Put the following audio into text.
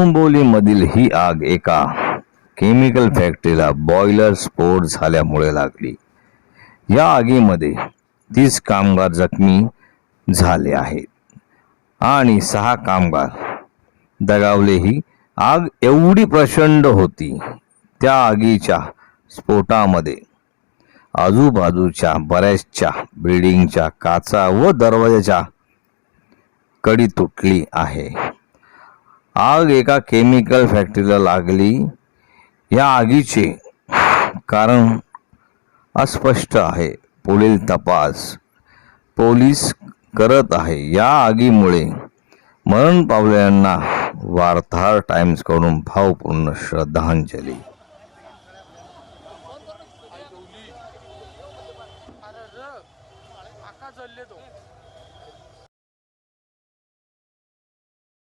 दगावलीमधील ही आग एका केमिकल फॅक्टरीला बॉयलर स्फोट झाल्यामुळे लागली. या आगीमध्ये तीस कामगार जखमी झाले आहेत आणि सहा कामगार दगावले ही आग एवढी प्रचंड होती त्या आगीच्या स्फोटामध्ये. आजूबाजूच्या बऱ्याचशा बिल्डिंगच्या काचा व दरवाजाच्या कडी तुटली आहे. आग एका केमिकल फॅक्टरीला लागली. या आगीचे कारण अस्पष्ट आहे. पुढील तपास. पोलीस करत आहे. या आगीमुळे मरण पावलेल्यांना वार्ताहर टाइम्सकडून भावपूर्ण श्रद्धांजली.